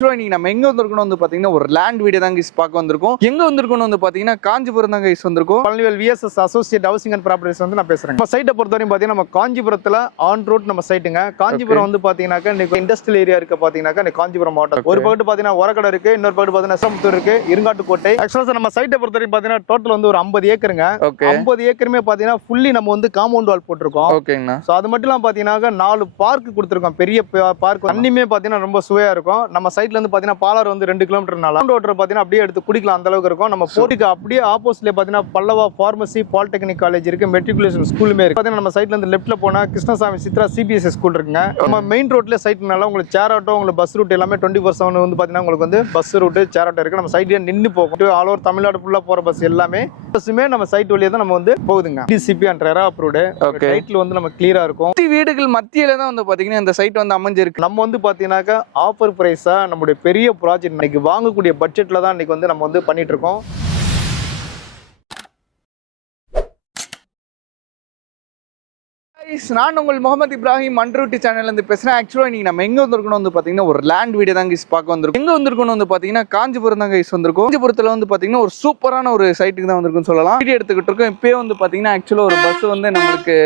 இன்னைக்கு நம்ம எங்க வந்திருக்கோம் வந்து பாத்தீங்கன்னா ஒரு லேண்ட் வீடியோ தான் கைஸ் பார்க்க வந்திருக்கோம். எங்க வந்திருக்கோம் வந்து பாத்தீங்கன்னா காஞ்சிபுரம் தான் கைஸ் வந்திருக்கோம். Palanivel VSS associate housing and properties வந்து நான் பேசுறேன். நம்ம சைட்டை பொறுத்தவரைக்கும் பாத்தீங்கன்னா நம்ம காஞ்சிபுரத்துல ஆன் ரோட் நம்ம சைட்டுங்க. காஞ்சிபுரம் வந்து பாத்தீங்கன்னாக்கா இன்னைக்கு இண்டஸ்ட்ரியல் ஏரியா இருக்கு பாத்தீங்கன்னாக்கா இன்னைக்கு காஞ்சிபுரம் மாவட்டம் ஒரு பக்கத்து பாத்தீங்கன்னா ஒரக்கடை இருக்கு, இன்னொரு பக்கத்து பாத்தீங்கன்னா சமுத்தூர் இருக்கு, இருங்காட்டுக்கோட்டை. ஆக்சுவலா நம்ம சைட்டை பொறுத்தவரைக்கும் பாத்தீங்கன்னா டோட்டல் வந்து ஒரு 50 ஏக்கருங்க. 50 ஏக்கருமே பாத்தீங்கன்னா ஃபுல்லி நம்ம வந்து காம்பவுண்ட் வால் போட்டிருக்கோம். ஓகேங்கண்ணா. சோ அது மட்டும் இல்லாம பாத்தீங்கன்னா 4 பார்க் கொடுத்திருக்கோம். பெரிய பார்க் தண்ணியுமே பாத்தீங்கன்னா ரொம்ப சுவையா இருக்கும். நம்ம சைட்ல இருந்து பாத்தீங்கன்னா பாலாறு வந்து 2 கிலோமீட்டர்னால ரோட்டர் பாத்தீங்கன்னா அப்படியே எடுத்து குடிக்கலாம் அந்த அளவுக்கு இருக்கும். நம்ம போட்டிக்கு அப்படியே ஆப்போசிட்ல பாத்தீங்கன்னா பல்லவா பார்மசி பாலிடெக்னிக் காலேஜ் இருக்கு, மெட்ரிகுலேஷன் ஸ்கூலுமே இருக்கு. பாத்தீங்கன்னா நம்ம சைட்ல இருந்து லெஃப்ட்ல போனா கிருஷ்ணசாமி சித்ரா சிபிஎஸ்சி ஸ்கூல் இருக்குங்க. நம்ம மெயின் ரோட்ல சைட்னால உங்களுக்கு சேர் ஆட்டோ உங்களுக்கு பஸ் ரூட் எல்லாமே 24/7 வந்து பாத்தீங்கன்னா உங்களுக்கு வந்து பஸ் ரூட் சேர் ஆட்டோ இருக்கு. நம்ம சைட்ல நின்னு போகும் ஆல் ஓவர் தமிழ்நாடு ஃபுல்லா போற பஸ் எல்லாமே பஸ்ஸுமே நம்ம சைட் வழியா தான் நம்ம வந்து போகுதுங்க. DCP and RERA approved. ரைட்ல வந்து நம்ம கிளியரா இருக்கும். வீடுகள் மத்தியில தான் வந்து பாத்தீங்கன்னா இந்த சைட் வந்து அமைஞ்சிருக்கு. நம்ம வந்து பாத்தீங்கன்னாக்கா ஆஃபர் பிரைஸா நம்மளுடைய பெரிய ப்ராஜெக்ட் இன்னைக்கு வாங்கக்கூடிய பட்ஜெட்ல தான் இன்னைக்கு வந்து நம்ம வந்து பண்ணிட்டு இருக்கோம். நான் உங்கள் முகமது இப்ராஹிம் மண்ட்ரூட்டி சேனல்ல இருந்து பேசுறேன். ஆக்சுவலா இன்னைக்கு நம்ம எங்க வந்திருக்கோம் வந்து பாத்தீங்கன்னா ஒரு லேண்ட் வீடியோ தான் கைஸ் பார்க்க வந்திருக்கோம். எங்க வந்திருக்கோம் வந்து பாத்தீங்கன்னா காஞ்சிபுரம் தான் கைஸ் வந்திருக்கோம். காஞ்சிபுரத்துல வந்து பாத்தீங்கன்னா ஒரு சூப்பரான ஒரு சைட்டுக்கு தான் வந்திருக்குன்னு சொல்லலாம். வீடியோ எடுத்துக்கிட்டு இருக்கோம். இப்பயே வந்து பாத்தீங்கன்னா ஆக்சுவலா ஒரு பஸ் வந்து நம்மளுக்கு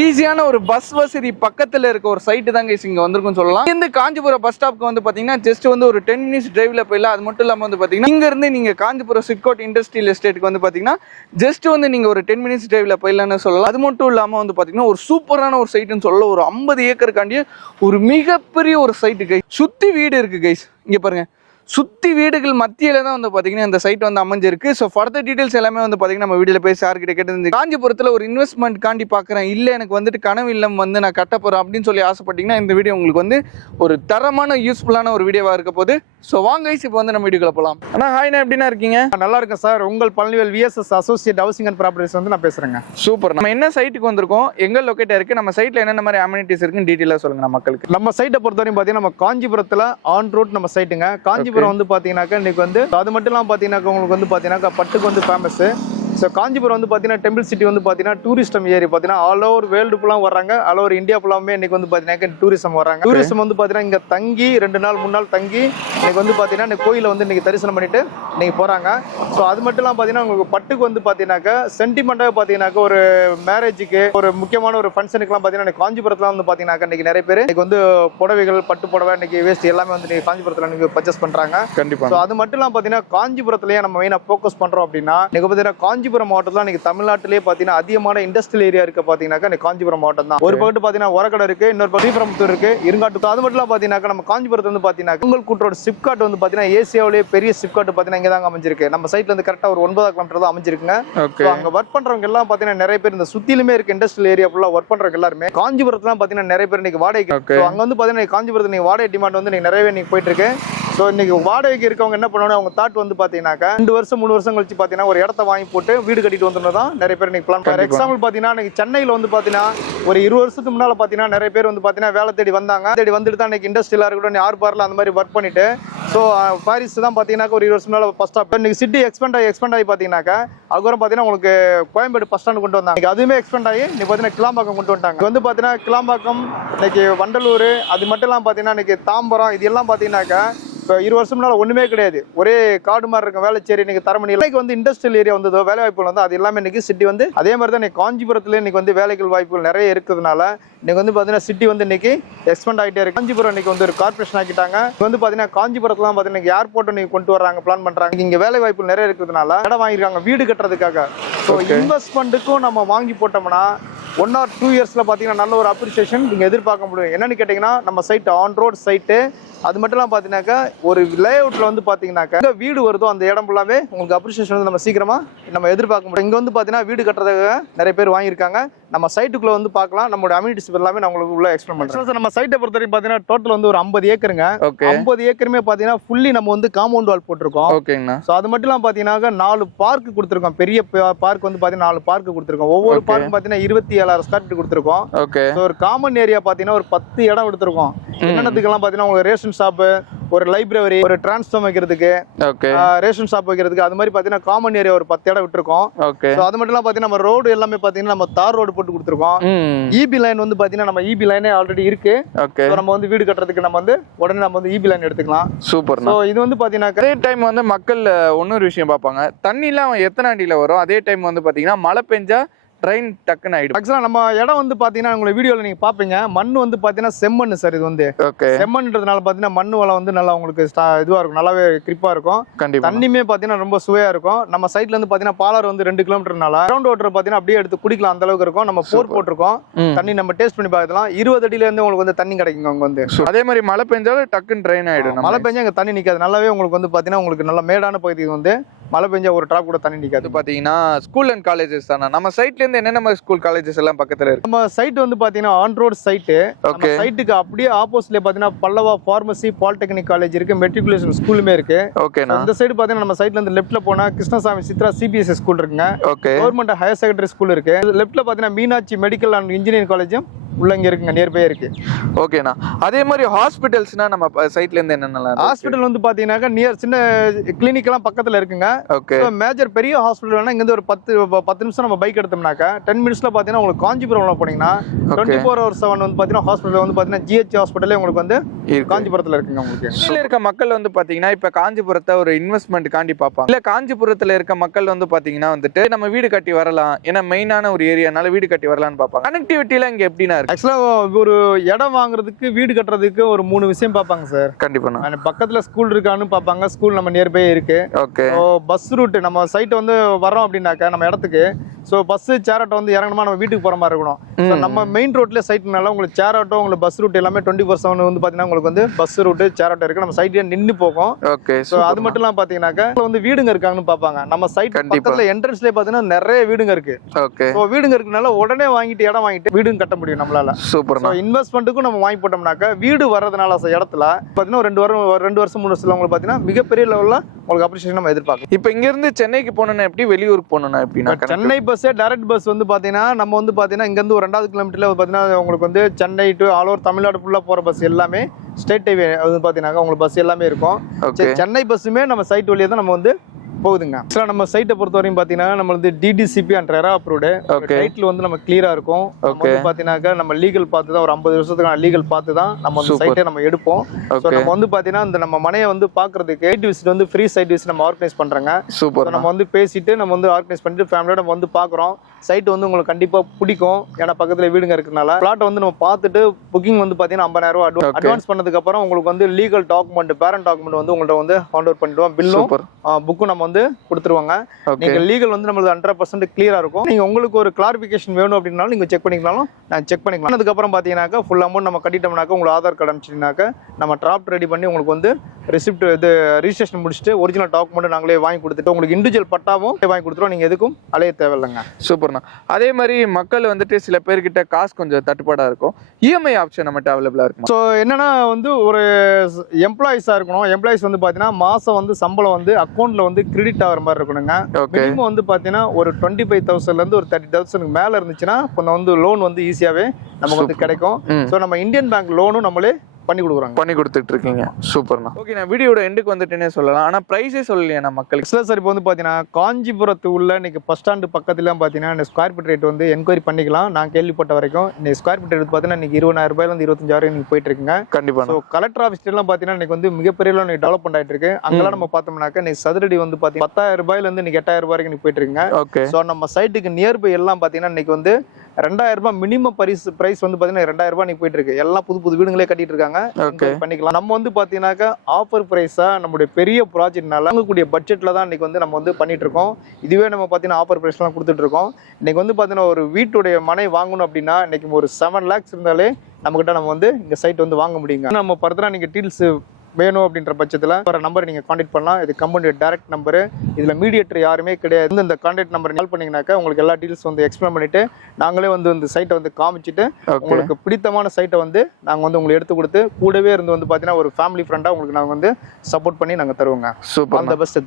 ஈஸியான ஒரு பஸ் வசதி பக்கத்துல இருக்க ஒரு சைட்டு தான் கைஸ் இங்க வந்திருக்குன்னு சொல்லலாம். இந்த காஞ்சிபுரம் பஸ் ஸ்டாப்க்கு வந்து பாத்தீங்கன்னா ஜஸ்ட் வந்து ஒரு 10 மினிட்ஸ் டிரைவ்ல போயிடலாம். அது மட்டும் இல்லாம வந்து பாத்தீங்கன்னா இங்க இருந்து நீங்க காஞ்சிபுரம் சிட்கோட் இண்டஸ்ட்ரியல் எஸ்டேட்டுக்கு வந்து பாத்தீங்கன்னா ஜஸ்ட் வந்து நீங்க ஒரு 10 மினிட்ஸ் டிரைவ்ல போயிடலாம்னு சொல்லலாம். அது மட்டும் இல்லாம வந்து பாத்தீங்கன்னா ஒரு சூப்பரான ஒரு சைட்டுன்னு சொல்ல ஒரு 50 ஏக்கருக்காண்டிய ஒரு மிகப்பெரிய ஒரு சைட்டு கைஸ். சுத்தி வீடு இருக்கு கைஸ். இங்க பாருங்க, சுத்தி வீடுகள் மத்தியில தான் வந்து பாத்தீங்கன்னா இந்த சைட் வந்து அமைஞ்சிருக்கு. ஸோ ஃபர்தர் டீடைல்ஸ் எல்லாமே வந்து பாத்தீங்கன்னா நம்ம வீடியோல போய் சார் கிட்ட கேட்டு காஞ்சிபுரத்துல ஒரு இன்வெஸ்ட்மெண்ட் காண்டி பாக்குறேன், இல்ல எனக்கு வந்துட்டு கனவு இல்லம் வந்து நான் கட்ட போறேன் அப்படின்னு சொல்லி ஆசைப்பட்டீங்கன்னா இந்த வீடியோ உங்களுக்கு வந்து ஒரு தரமான யூஸ்ஃபுல்லான ஒரு வீடியோவா இருக்க போது. ஸோ வாங்க கைஸ் இப்போ வந்து நம்ம வீடியோக்குள்ள போலாம். ஆனா ஹாய்னா எப்படின்னா இருக்கீங்க? நல்லா இருக்கேன் சார். உங்கள் Palanivel VSS associate housing and properties வந்து நான் பேசுறேங்க. சூப்பர். நம்ம என்ன சைட்டுக்கு வந்திருக்கோம், எங்க லொகேட் இருக்கு, நம்ம சைட்ல என்னென்ன மாதிரி அம்யூனிட்டிஸ் இருக்குன்னு டீடைலா சொல்லுங்க மக்களுக்கு. நம்ம சைட்டை பொறுத்தவரைக்கும் பாத்தீங்கன்னா நம்ம காஞ்சிபுரத்துல ஆன் ரோட் நம்ம சைட்டுங்க. காஞ்சிபுரம் வந்து பாத்தீங்கன்னா இன்னைக்கு வந்து அது மட்டும் இல்லாம பாத்தீங்கன்னா உங்களுக்கு வந்து பாத்தீங்கன்னா பட்டுக்கு வந்து ஃபேமஸ். ஸோ காஞ்சிபுரம் வந்து பார்த்தீங்கன்னா டெம்பிள் சிட்டி வந்து பார்த்தீங்கன்னா டூரிஸ்டம் ஏரி பார்த்தீங்கன்னா ஆல் ஓவர் வேர்ல்டு ஃபுல்லாக வர்றாங்க. ஆல் ஓவர் இந்தியா ஃபுல்லாமே இன்னைக்கு வந்து பார்த்தீங்கன்னா டூரிசம் வராங்க. டூரிசம் வந்து பார்த்தீங்கன்னா இங்கே தங்கி 2 நாள் 3 நாள் தங்கி இன்னைக்கு வந்து பார்த்தீங்கன்னா இந்த கோயிலை வந்து இன்னைக்கு தரிசனம் பண்ணிட்டு இன்னைக்கு போகிறாங்க. ஸோ அது மட்டும் இல்லாமல் பார்த்தீங்கன்னா உங்களுக்கு பட்டுக்கு வந்து பார்த்தீங்கன்னாக்கா சென்டிமெண்ட்டாக பார்த்தீங்கன்னாக்கா ஒரு மேரேஜுக்கு ஒரு முக்கியமான ஒரு ஃபங்க்ஷனுக்குலாம் பார்த்தீங்கன்னா காஞ்சிபுரத்தில் வந்து பார்த்தீங்கன்னாக்கா இன்னைக்கு நிறைய பேர் இன்னைக்கு வந்து புடவைகள் பட்டு புடவை இன்னைக்கு வேஸ்ட் எல்லாமே வந்து இன்னைக்கு காஞ்சிபுரத்தில் இன்னைக்கு பர்ச்சேஸ் பண்ணுறாங்க. கண்டிப்பாக. ஸோ அது மட்டும் இல்லாமல் பார்த்தீங்கன்னா காஞ்சிபுரத்துலேயே நம்ம மெயினாக ஃபோக்கஸ் பண்ணுறோம் அப்படின்னா இன்னைக்கு பார்த்தீங்கன்னா காஞ்சிபுரம் மாவட்டத்தில் இன்னைக்கு தமிழ்நாட்டிலே பார்த்தீங்கன்னா அதிகமான இண்டஸ்ட்ரியல் ஏரியா இருக்கு பார்த்தீங்கன்னாக்கா இன்னைக்கு காஞ்சிபுரம் மாவட்டம் தான். ஒரு பக்கத்து பார்த்தீங்கன்னா ஒரக்கடை இருக்கு, இன்னொரு பக்கம் ஸ்ரீபெரும்புத்தூர் இருக்கு, இருங்காட்டு. அது மட்டும் இல்லாம பார்த்தீங்கன்னா நம்ம காஞ்சிபுரத்துல வந்து பார்த்தீங்கன்னா உங்கள் கூட்டோட சிப்காட் வந்து பார்த்தீங்கன்னா ஏசியாவிலேயே பெரிய சிப்காட் பார்த்தீங்கன்னா இங்கே தாங்க அமைஞ்சிருக்கு. நம்ம சைட்ல இருந்து கரெக்டாக ஒரு 9 கிலோமீட்டர் தான் அமைஞ்சிருக்குங்க. அங்கே ஒர்க் பண்றவங்க எல்லாம் பார்த்தீங்கன்னா நிறைய பேர் இந்த சுத்திலுமே இருக்கு இண்டஸ்ட்ரியல் ஏரியா ஃபுல்லா ஒர்க் பண்றவங்க எல்லாருமே காஞ்சிபுரத்துல பார்த்தீங்கன்னா நிறைய பேர் இன்னைக்கு வாடகைக்கு. அங்க வந்து பார்த்தீங்கன்னா காஞ்சிபுரத்துல நீங்க வாடகை டிமாண்ட் வந்து இன்னைக்கு நிறையவே இன்னைக்கு போயிட்டு இருக்கு. ஸோ இன்னைக்கு வாடகைக்கு இருக்கவங்க என்ன பண்ணுவாங்க, அவங்க தாட் வந்து பார்த்தீங்கன்னாக்கா 2 வருஷம் 3 வருஷம் கழிச்சு பார்த்தீங்கன்னா ஒரு இடத்த வாங்கி போட்டு வீடு கட்டிட்டு வந்துட்டு தான் நிறைய பேர் இன்னைக்கு பிளான். ஃபார் எக்ஸாம்பிள் பார்த்தீங்கன்னா இன்னைக்கு சென்னையில் வந்து பார்த்தீங்கன்னா ஒரு 20 வருஷத்துக்கு முன்னால் பார்த்தீங்கன்னா நிறைய பேர் வந்து பார்த்தீங்கன்னா வேலை தேடி வந்தாங்க. தேடி வந்துட்டு தான் இன்னைக்கு இண்டஸ்ட்ரியலாக இருக்கட்டும் ஆர்பாரில் அந்த மாதிரி ஒர்க் பண்ணிட்டு ஸோ பாரிஸ் தான் பார்த்தீங்கன்னா ஒரு 20 வருஷம் முன்னால் ஃபர்ஸ்ட் ஸ்டாப். இன்னைக்கு சிட்டி எக்ஸ்பெண்ட் ஆகி பார்த்தீங்கன்னாக்கா அதுக்கப்புறம் பார்த்தீங்கன்னா உங்களுக்கு கோயம்பேடு பஸ் ஸ்டாண்ட் கொண்டு வந்தாங்க. அதுவுமே எக்ஸ்பெண்ட் ஆகி இன்னைக்கு பார்த்தீங்கன்னா கிளாம்பாக்கம் கொண்டு வந்துட்டாங்க. வந்து பார்த்தீங்கன்னா கிளாம்பாக்கம் இன்னைக்கு வண்டலூர் அது மட்டும் இல்லாமல் பார்த்தீங்கன்னா இன்னைக்கு தாம்பரம் இது எல்லாம் பார்த்தீங்கன்னாக்கா இப்போ 20 வருஷம் முன்னால ஒண்ணுமே கிடையாது, ஒரே காடு மாதிரி இருக்கும். வேலைச்சேரி இன்னைக்கு தரமணி இன்னைக்கு வந்து இண்டஸ்ட்ரியல் ஏரியா வந்ததோ வேலை வாய்ப்புகள் வந்து அது எல்லாமே இன்னைக்கு சிட்டி வந்து அதே மாதிரி தான் இன்னைக்கு காஞ்சிபுரத்துல இன்னைக்கு வந்து வேலைகள் வாய்ப்புகள் நிறைய இருக்கிறதுனால இன்னைக்கு வந்து பார்த்தீங்கன்னா சிட்டி வந்து இன்னைக்கு எக்ஸ்பெண்ட் ஆகிட்டே இருக்கு. காஞ்சிபுரம் இன்னைக்கு வந்து ஒரு கார்பரேஷன் ஆக்கிட்டாங்க. வந்து பார்த்தீங்கன்னா காஞ்சிபுரத்துலாம் பார்த்தீங்கன்னா ஏர்போர்ட் இன்னைக்கு கொண்டு வராங்க, பிளான் பண்றாங்க. இங்க வேலை வாய்ப்புகள் நிறைய இருக்கிறதுனால இடம் வாங்கியிருக்காங்க வீடு கட்டுறதுக்காக. ஸோ இன்வெஸ்ட்மெண்ட்டுக்கும் நம்ம வாங்கி போட்டோம்னா 1 or 2 இயர்ஸ்ல பார்த்தீங்கன்னா நல்ல ஒரு அப்ரிசியேஷன் நீங்க எதிர்பார்க்க முடியும். என்னன்னு கேட்டீங்கன்னா நம்ம சைட் ஆன் ரோட் சைட்டு அது மட்டும் இல்லாமல் பார்த்தீங்கன்னாக்கா ஒரு லே அவுட்ல வந்து பார்த்தீங்கன்னாக்கா வீடு வருதோ அந்த இடம் ஃபுல்லாவே உங்களுக்கு அப்ரிசியேஷன் வந்து நம்ம சீக்கிரமா நம்ம எதிர்பார்க்க முடியும். இங்கே வந்து பார்த்தீங்கன்னா வீடு கட்டுறதுக்காக நிறைய பேர் வாங்கியிருக்காங்க. நம்ம சைட்டுக்குள்ள வந்து பார்க்கலாம், நம்மளோட அம்யூனிட்டிஸ் எல்லாமே நான் உங்களுக்கு உள்ள எக்ஸ்பிளைன் பண்றேன். நம்ம சைட்டை பொறுத்தவரைக்கும் பார்த்தீங்கன்னா டோட்டல் வந்து ஒரு 50 ஏக்கருங்க. 50 ஏக்கருமே பார்த்தீங்கன்னா ஃபுல்லி நம்ம வந்து காம்பவுண்ட் வால் போட்டிருக்கோம். ஓகேங்கண்ணா. ஸோ அது மட்டும் இல்லாமல் பார்த்தீங்கன்னா 4 பார்க் கொடுத்துருக்கோம். பெரிய பார்க் வந்து பார்த்தீங்கன்னா 4 பார்க் கொடுத்துருக்கோம். ஒவ்வொரு பார்க்கும் பார்த்தீங்கன்னா 7,000 ஸ்கொயர் ஃபீட் கொடுத்துருக்கோம். ஓகே. ஒரு காமன் ஏரியா பாத்தீங்கன்னா ஒரு 10 இடம் எடுத்திருக்கோம். என்னென்னதுக்கெல்லாம் பாத்தீங்கன்னா உங்களுக்கு ரேஷன் ஷாப்பு, ஒரு லைப்ரரி, ஒரு டிரான்ஸ்ஃபார்ம் வைக்கிறதுக்கு, ஓகே, ரேஷன் ஷாப் வைக்கிறதுக்கு, அது மாதிரி பாத்தீங்கன்னா காமன் ஏரியா ஒரு 10 இடம் விட்டுருக்கோம். ஓகே. அது மட்டும் இல்லாம பாத்தீங்கன்னா நம்ம ரோடு எல்லாமே பாத்தீங்கன்னா நம்ம தார் ரோடு போட்டு கொடுத்துருக்கோம். இபி லைன் வந்து பாத்தீங்கன்னா நம்ம இபி லைனே ஆல்ரெடி இருக்கு. ஓகே. நம்ம வந்து வீடு கட்டுறதுக்கு நம்ம வந்து உடனே நம்ம வந்து இபி லைன் எடுத்துக்கலாம். சூப்பர். ஸோ இது வந்து பாத்தீங்கன்னா அதே டைம் வந்து மக்கள் இன்னொரு விஷயம் பார்ப்பாங்க, தண்ணிலாம் எத்தனை அடியில வரும். அதே டைம் வந்து பாத்தீங்கன்னா மழை பெஞ்சா ட்ரெயின் டக்குன்னு ஆயிடும். ஆக்சுவலா நம்ம இடம் வந்து பாத்தீங்கன்னா உங்களை வீடியோல நீங்க பாப்பீங்க, மண் வந்து பாத்தீங்கன்னா செம்மண் சார். இது வந்து ஓகே, செம்மண்ன்றதுனால பாத்தீங்கன்னா மண் வளம் வந்து நல்லா உங்களுக்கு இதுவா இருக்கும், நல்லாவே கிரிப்பா இருக்கும். கண்டிப்பா. தண்ணியுமே பாத்தீங்கன்னா ரொம்ப சுவையா இருக்கும். நம்ம சைட்ல இருந்து பாத்தீங்கன்னா பாலாறு வந்து 2 கிலோமீட்டர்னால கிரவுண்ட் வாட்டர் பாத்தீங்கன்னா அப்படியே எடுத்து குடிக்கலாம், அந்த அளவுக்கு இருக்கும். நம்ம போர் போட்டிருக்கோம், தண்ணி நம்ம டேஸ்ட் பண்ணி பார்க்கலாம். 20 அடியில இருந்து உங்களுக்கு வந்து தண்ணி கிடைக்குங்க அங்க வந்து. அதே மாதிரி மழை பெஞ்சாலும் டக்குன்னு ட்ரெயின் ஆயிடும். மழை பெஞ்சா அங்க தண்ணி நிக்காது, நல்லாவே உங்களுக்கு வந்து பாத்தீங்கன்னா உங்களுக்கு நல்ல மேடான பகுதி வந்து மழை பெஞ்சா ஒரு டிராப் கூட தண்ணி நிக்காது. பாத்தீங்கன்னா ஸ்கூல் அண்ட் காலேஜஸ் தானே. நம்ம சைட்ல இருந்து என்னென்ன ஸ்கூல் காலேஜஸ் எல்லாம் பக்கத்துல இருக்கு. நம்ம சைட் வந்து பாத்தீங்கன்னா ஆன் ரோட் சைட்டு. ஓகே. சைட்டுக்கு அப்படியே ஆப்போசிட்ல பாத்தீங்கன்னா பல்லவா பார்மசி பாலிடெக்னிக் காலேஜ் இருக்கு, மெட்ரிகுலேஷன் ஸ்கூலுமே இருக்கு. ஓகேண்ணா. இந்த சைடு பாத்தீங்கன்னா நம்ம சைட்ல இருந்து லெஃப்ட்ல போனா கிருஷ்ணசாமி சித்ரா சிபிஎஸ்சி ஸ்கூல் இருக்குங்க. Okay. Government higher secondary school இருக்கு. லெஃப்ட்ல பாத்தீங்கன்னா மீனாட்சி மெடிக்கல் அண்ட் இன்ஜினியரிங் காலேஜும் உள்ள இங்க இருக்குங்க, நியர்பை இருக்கு. ஓகேண்ணா. அதே மாதிரி ஹாஸ்பிட்டல்ஸ்னா நம்ம சைட்ல இருந்து என்னென்னலாம். ஹாஸ்பிட்டல் வந்து பாத்தீங்கன்னா நியர் சின்ன கிளினிக் எல்லாம் பக்கத்துல இருக்குங்க. ஓகே. மேஜர் பெரிய ஹாஸ்பிட்டல் வேணா இங்க இருந்து ஒரு 10 நிமிஷம் நம்ம பைக் எடுத்தோம்னாக்கா 10 மினிட்ஸ்ல பாத்தீங்கன்னா உங்களுக்கு காஞ்சிபுரம் போனீங்கன்னா 24/7 வந்து பாத்தீங்கன்னா ஹாஸ்பிட்டல் வந்து பாத்தீங்கன்னா ஜிஹெச் ஹாஸ்பிட்டலே உங்களுக்கு வந்து காஞ்சிபுரத்துல இருக்குங்க. உங்களுக்கு கீழ இருக்க மக்கள் வந்து பாத்தீங்கன்னா இப்ப காஞ்சிபுரத்தை ஒரு இன்வெஸ்ட்மெண்ட் காண்டி பார்ப்பாங்க. இல்ல காஞ்சிபுரத்துல இருக்க மக்கள் வந்து பாத்தீங்கன்னா வந்துட்டு நம்ம வீடு கட்டி வரலாம், ஏன்னா மெயினான ஒரு ஏரியானால வீடு கட்டி வரலாம்னு பார்ப்பாங்க. கனெக்டிவிட்டில இங்க எப்படின்னா இருக்கு. ஆக்சுவலா ஒரு இடம் வாங்குறதுக்கு வீடு கட்டுறதுக்கு ஒரு 3 விஷயம் பார்ப்பாங்க சார். கண்டிப்பா. பக்கத்துல ஸ்கூல் இருக்கான்னு பார்ப்பாங்க, ஸ்கூல் நம்ம நியர்பை இருக்கு. ஓகே. பஸ் ரூட் நம்ம சைட் வந்து வரோம் அப்படின்னாக்கா நம்ம இடத்துக்கு ஸோ பஸ் சேர் ஆட்டோ வந்து இறங்கணுமா நம்ம வீட்டுக்கு போற மாதிரி இருக்கணும். ஸோ நம்ம மெயின் ரோட்ல சைட்னால உங்களுக்கு சேர் ஆட்டோ உங்களுக்கு பஸ் ரூட் எல்லாமே 24/7 வந்து பாத்தீங்கன்னா உங்களுக்கு வந்து பஸ் ரூட் சேர் ஆட்டோ இருக்கு. நம்ம சைட்ல நின்று போகும். ஓகே. ஸோ அது மட்டும் இல்லாம பாத்தீங்கன்னாக்கா வந்து வீடுங்க இருக்காங்கன்னு பார்ப்பாங்க. நம்ம சைட் பக்கத்துல என்ட்ரன்ஸ்லேயே பாத்தீங்கன்னா நிறைய வீடுங்க இருக்கு. ஓகே. ஸோ வீடுங்க இருக்குனால உடனே வாங்கிட்டு இடம் வாங்கிட்டு வீடும் கட்ட முடியும் நம்மளால. சூப்பர். ஸோ இன்வெஸ்ட்மெண்ட்டுக்கும் நம்ம வாங்கி போட்டோம்னாக்கா வீடு வர்றதுனால இடத்துல பாத்தீங்கன்னா 2 வருஷம் 3 வருஷத்துல உங்களுக்கு பாத்தீங்கன்னா மிகப்பெரிய லெவல்ல உங்களுக்கு அப்ரிசியேஷன் நம்ம எதிர்பார்க்கலாம். இப்போ இங்க இருந்து சென்னைக்கு போகணும்னா எப்படி, வெளியூருக்கு போகணும்னா எப்படின்னா சென்னை பஸ் டைரக்ட் பஸ் வந்து பாத்தீங்கன்னா நம்ம வந்து பாத்தீங்கன்னா இங்க இருந்து ஒரு 2வது கிலோமீட்டர்ல பாத்தீங்கன்னா உங்களுக்கு வந்து Chennai to all over Tamil Nadu ஃபுல்லா போற பஸ் எல்லாமே ஸ்டேட் ஹைவே வந்து பாத்தீங்கன்னா உங்களுக்கு பஸ் எல்லாமே இருக்கும். சென்னை பஸ்ஸுமே நம்ம சைட் வழியா தான் நம்ம வந்து போகுதுங்க. ஆக்சுவலா நம்ம சைட்டை பொறுத்த வரையும் பாத்தீங்கன்னா நம்ம வந்து DTCP and RERA approved. Title வந்து நம்ம கிளியரா இருக்கும். வந்து பாத்தீங்கன்னா நம்ம லீகல் பார்த்து தான் ஒரு 50 வருஷத்துக்கான லீகல் பார்த்து தான் நம்ம அந்த சைட்டை நம்ம எடுப்போம். ஸோ நம்ம வந்து பாத்தீங்கன்னா இந்த நம்ம மனையை வந்து பாக்குறதுக்கு சைட் விசிட் வந்து ஃப்ரீ சைட் விசிட் நம்ம ஆர்கனைஸ் பண்றோங்க. சூப்பர். நம்ம வந்து பேசிட்டு நம்ம வந்து ஆர்கனைஸ் பண்ணிட்டு ஃபேமிலியோட நம்ம வந்து பாக்குறோம். சைட் வந்து உங்களுக்கு கண்டிப்பா பிடிக்கும், ஏன்னா பக்கத்துல வீடுங்க இருக்கனால. பிளாட் வந்து நம்ம பார்த்துட்டு புக்கிங் வந்து பாத்தீங்கன்னா 50,000 ரூபாய் அட்வான்ஸ் பண்ணதுக்கு அப்புறம் உங்களுக்கு வந்து லீகல் டாக்குமெண்ட் பேரண்ட் டாக்குமெண்ட் வந்து உங்கள்ட்ட வந்து ஹேண்ட் ஓவர் பண்ணிடுவோம். பில்லும் புக்கும் நம்ம வந்து கொடுத்துருவாங்க. நீங்க லீகல் வந்து நம்மளுக்கு 100% கிளியரா இருக்கும். நீங்க உங்களுக்கு ஒரு கிளாரிபிகேஷன் வேணும் அப்படின்னாலும் நீங்க செக் பண்ணிக்கலாம், நான் செக் பண்ணிக்கலாம். அதுக்கப்புறம் பாத்தீங்கன்னாக்கா ஃபுல் அமௌண்ட் நம்ம கட்டிட்டோம்னாக்கா உங்களுக்கு ஆதார் கார்டு அனுப்பிச்சிங்கனாக்கா நம்ம டிராஃப்ட் ரெடி பண்ணி உங்களுக்கு வந்து ரெசிப்ட் இது ரிஜிஸ்ட்ரேஷன் முடிச்சுட்டு ஒரிஜினல் டாக்குமெண்ட் நாங்களே வாங்கி கொடுத்துட்டு உங்களுக்கு இண்டிவிஜுவல் பட்டாவும் வாங்கி கொடுத்துருவோம். நீங்க எதுக்கும் அலைய தேவையில்லைங்க. சூப்பர்ண்ணா. அதே மாதிரி மக்கள் வந்துட்டு சில பேர்கிட்ட காசு கொஞ்சம் தட்டுப்பாடா இருக்கும், இஎம்ஐ ஆப்ஷன் நம்மகிட்ட அவைலபிளா இருக்கும். ஸோ என்னன்னா வந்து ஒரு எம்ப்ளாயிஸா இருக்கணும். எம்ப்ளாயிஸ் வந்து பாத்தீங்கன்னா மாசம் வந்து சம்பளம் வந்து அக்கௌண்ட்ல வந்து கிரெடிட் ஆகிற மாதிரி இருக்கணுங்க. மினிமம் வந்து பாத்தீங்கன்னா ஒரு 25,000 இருந்து ஒரு 30,000 மேல இருந்துச்சுன்னா கொஞ்சம் வந்து லோன் வந்து ஈஸியாவே நமக்கு வந்து கிடைக்கும். ஸோ நம்ம இந்தியன் பேங்க் லோனும் நம்மளே பண்ணி கொடுக்குறாங்க, பண்ணி கொடுத்துட்டு இருக்கீங்க. சூப்பர்ண்ணா. ஓகே, நான் வீடியோட எண்டுக்கு வந்துட்டேனே சொல்லலாம், ஆனா பிரைஸே சொல்லலையா நம்ம மக்களுக்கு. சார் இப்போ வந்து பாத்தீங்கன்னா காஞ்சிபுரத்து உள்ள இன்னைக்கு பஸ் ஸ்டாண்டு பக்கத்துல பாத்தீங்கன்னா ஸ்கொயர் ஃபீட் ரேட் வந்து என்கொயரி பண்ணிக்கலாம். நான் கேள்விப்பட்ட வரைக்கும் இன்னைக்கு ஸ்கொயர் ஃபீட் ரேட் பாத்தீங்கன்னா இன்னைக்கு 20,000 ரூபாயில இருந்து 25,000 நீங்க போயிட்டு இருக்குங்க. கண்டிப்பா. ஸோ கலெக்டர் ஆஃபீஸ் எல்லாம் பாத்தீங்கன்னா இன்னைக்கு வந்து மிகப்பெரிய டெவலப்மெண்ட் ஆயிட்டு இருக்கு. அங்கெல்லாம் நம்ம பார்த்தோம்னாக்கா இன்னைக்கு சதுரடி வந்து பாத்தீங்கன்னா 10,000 ரூபாயில இருந்து இன்னைக்கு 8,000 ரூபாய் வரைக்கும் போயிட்டு இருக்குங்க. ஓகே. ஸோ நம்ம சைட்டுக்கு நியர்பை எல்லாம் பாத்தீங்கன்னா இன்னைக்கு வந்து 2,000 ரூபாய் மினிமம் பிரைஸ் வந்து பாத்தீங்கன்னா 2,000 ரூபாய் போயிட்டு இருக்கு. எல்லாம் புது வீடுங்களே கட்டிட்டு இருக்காங்க, பண்ணிக்கலாம். நம்ம வந்து பாத்தீங்கன்னாக்கா ஆஃபர் பிரைஸா நம்மளுடைய பெரிய ப்ராஜெக்ட்னால வாங்கக்கூடிய பட்ஜெட்ல தான் இன்னைக்கு வந்து நம்ம வந்து பண்ணிட்டு இருக்கோம். இதுவே நம்ம பாத்தீங்கன்னா ஆஃபர் பிரைஸ் எல்லாம் கொடுத்துட்டு இருக்கோம். இன்னைக்கு வந்து பாத்தீங்கன்னா ஒரு வீட்டுடைய மனை வாங்கணும் அப்படின்னா இன்னைக்கு ஒரு 7 lakhs இருந்தாலே நம்ம கிட்ட நம்ம வந்து இந்த சைட் வந்து வாங்க முடியுங்க. நம்ம ஃபர்தரா நீங்க டீல்ஸ் வேணும் அப்படின்ற பட்சத்தில் வர நம்பர் நீங்கள் காண்டாக்ட் பண்ணலாம். இது கம்பெனியோட டைரக்ட் நம்பரு. இதில் மீடியேட்டர் யாருமே கிடையாது. இந்த கான்டாக்ட் நம்பர் கால் பண்ணிங்கனாக்கா உங்களுக்கு எல்லா டீட்டெயில்ஸ் வந்து எக்ஸ்பிளைன் பண்ணிவிட்டு நாங்களே வந்து இந்த சைட்டை வந்து காமிச்சிட்டு உங்களுக்கு பிடித்தமான சைட்டை வந்து நாங்கள் வந்து உங்களுக்கு எடுத்து கொடுத்து கூடவே இருந்து வந்து பார்த்தீங்கன்னா ஒரு ஃபேமிலி ஃப்ரெண்டாக உங்களுக்கு நாங்கள் வந்து சப்போர்ட் பண்ணி நாங்கள் தருவோங்க. Super, all the best.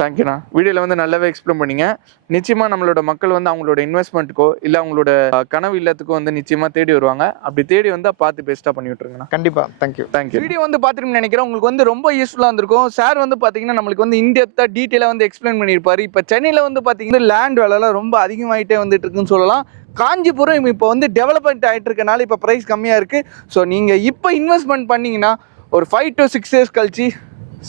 தேங்க்யூண்ணா. வீடியோவில் வந்து நல்லாவே எக்ஸ்பிளைன் பண்ணீங்க. நிச்சயமாக நம்மளோட மக்கள் வந்து அவங்களோட இன்வெஸ்ட்மெண்ட்டுக்கோ இல்லை அவங்களோட கனவு இல்லத்துக்கோ வந்து நிச்சயமாக தேடி வருவாங்க. அப்படி தேடி வந்தால் பார்த்து பெஸ்ட்டாக பண்ணி விட்டுருங்கண்ணா. கண்டிப்பாக. தேங்க்யூ. வீடியோ வந்து பார்த்துட்டு நினைக்கிறேன் உங்களுக்கு வந்து ரொம்ப யூஸ்ஃபுல்லாக இருந்திருக்கும். சார் வந்து பார்த்தீங்கன்னா நம்மளுக்கு வந்து இன்டெப்த்தாக டீட்டெயிலாக வந்து எக்ஸ்பிளைன் பண்ணியிருப்பாரு. இப்போ சென்னையில் வந்து பார்த்தீங்கன்னா லேண்ட் விலைலாம் ரொம்ப அதிகமாகிட்டே வந்துட்டு இருக்குன்னு சொல்லலாம். காஞ்சிபுரம் இப்போ வந்து டெவலப்மெண்ட் ஆகிட்டு இருக்கனால இப்போ ப்ரைஸ் கம்மியாக இருக்குது. ஸோ நீங்கள் இப்போ இன்வெஸ்ட்மெண்ட் பண்ணிங்கன்னா ஒரு 5 to 6 years கழிச்சு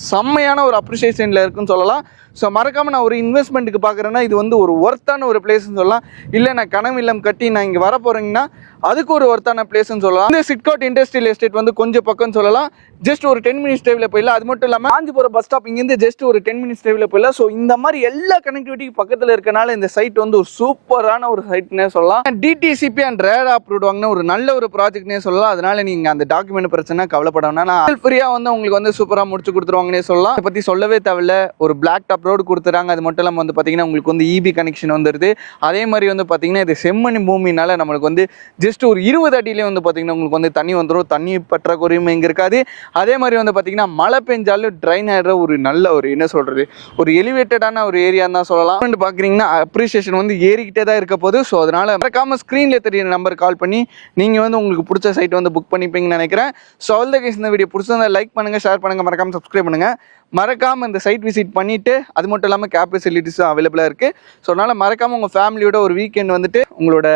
செம்மையான ஒரு அப்ரிசியேஷனில் இருக்குன்னு சொல்லலாம். ஸோ மறக்காமல் நான் ஒரு இன்வெஸ்ட்மெண்ட்டுக்கு பார்க்குறேன்னா இது வந்து ஒரு ஒர்த்தான ஒரு பிளேஸ்ன்னு சொல்லலாம். இல்லை நான் கனவு இல்லம் கட்டி நான் இங்கே வர போகிறேங்கன்னா அதுக்கு ஒரு ஒர்த்தான பிளேஸ்ன்னு சொல்லலாம். இந்த சிட்காட் இண்டஸ்ட்ரியல் எஸ்டேட் வந்து கொஞ்சம் பக்கம்னு சொல்லலாம். ஜஸ்ட் ஒரு 10 minutes டிரைவில் போயிடலாம். அது மட்டும் இல்லாமல் காஞ்சிபுரம் பஸ் ஸ்டாப் இங்கேருந்து ஜஸ்ட் ஒரு 10 minutes டிரைவில் போயிடலாம். ஸோ இந்த மாதிரி எல்லா கனெக்டிவிட்டிக்கு பக்கத்தில் இருக்கனால இந்த சைட் வந்து ஒரு சூப்பரான ஒரு சைட்னே சொல்லலாம். டிடிசிபி அண்ட் ரேட் அப்ரூவ்ட் வாங்கின ஒரு நல்ல ஒரு ப்ராஜெக்ட்னே சொல்லலாம். அதனால நீங்கள் அந்த டாக்குமெண்ட் பிரச்சனை கவலைப்பட வேணாம். நான் ஃப்ரீயாக வந்து உங்களுக்கு வந்து சூப்பராக முடிச்சு கொடுத்துருவாங்கன்னே சொல்லலாம். இதை பற்றி சொல்லவே தேவையில்ல. ஒரு பிளாக் டாப் ரோடு கொடுத்துறாங்க. அது மட்டும் இல்லாமல் வந்து பார்த்தீங்கன்னா உங்களுக்கு வந்து இபி கனெக்ஷன் வந்துடுது. அதே மாதிரி வந்து பார்த்தீங்கன்னா இது செம்மணி பூமினால நம்மளுக்கு வந்து ஜஸ்ட் ஒரு 20 அடியிலே வந்து பார்த்தீங்கன்னா உங்களுக்கு வந்து தண்ணி வந்துடும். தண்ணி பற்றாக்குறையும் இங்கே இருக்காது. அதே மாதிரி வந்து பார்த்தீங்கன்னா மழை பெஞ்சாலும் ட்ரைன் ஆகிடுற ஒரு நல்ல ஒரு என்ன சொல்கிறது ஒரு எலிவேட்டடான ஒரு ஏரியான்னு தான் சொல்லலாம். வந்து பார்க்குறீங்கன்னா அப்ரிசியேஷன் வந்து ஏறிக்கிட்டே தான் இருக்க போகுது. ஸோ அதனால் மறக்காமல் ஸ்க்ரீனில் தெரியுற நம்பர் கால் பண்ணி நீங்கள் வந்து உங்களுக்கு பிடிச்ச சைட்டை வந்து புக் பண்ணிப்பீங்கன்னு நினைக்கிறேன். ஸோ ஆல் த கேஸ் இந்த வீடியோ பிடிச்சிருந்தா லைக் பண்ணுங்கள், ஷேர் பண்ணுங்கள், மறக்காமல் சப்ஸ்கிரைப் பண்ணுங்கள். மறக்காமல் இந்த சைட் விசிட் பண்ணிவிட்டு அது மட்டும் இல்லாமல் கேப் ஃபெசிலிட்டிஸும் அவைலபிளாக இருக்குது. ஸோ அதனால் மறக்காமல் உங்கள் ஃபேமிலியோட ஒரு வீக்கெண்ட் வந்துட்டு உங்களோட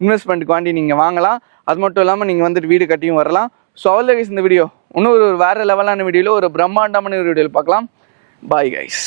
இன்வெஸ்ட்மெண்ட்டுக்கு வாண்டி நீங்கள் வாங்கலாம். அது மட்டும் இல்லாமல் நீங்கள் வந்துட்டு வீடு கட்டியும் வரலாம். ஸோ ஆல் த கைஸ் இந்த வீடியோ இன்னும் ஒரு வேறு லெவலான வீடியோவில் ஒரு பிரம்மாண்டமான ஒரு வீடியோவில் பார்க்கலாம். Bye guys.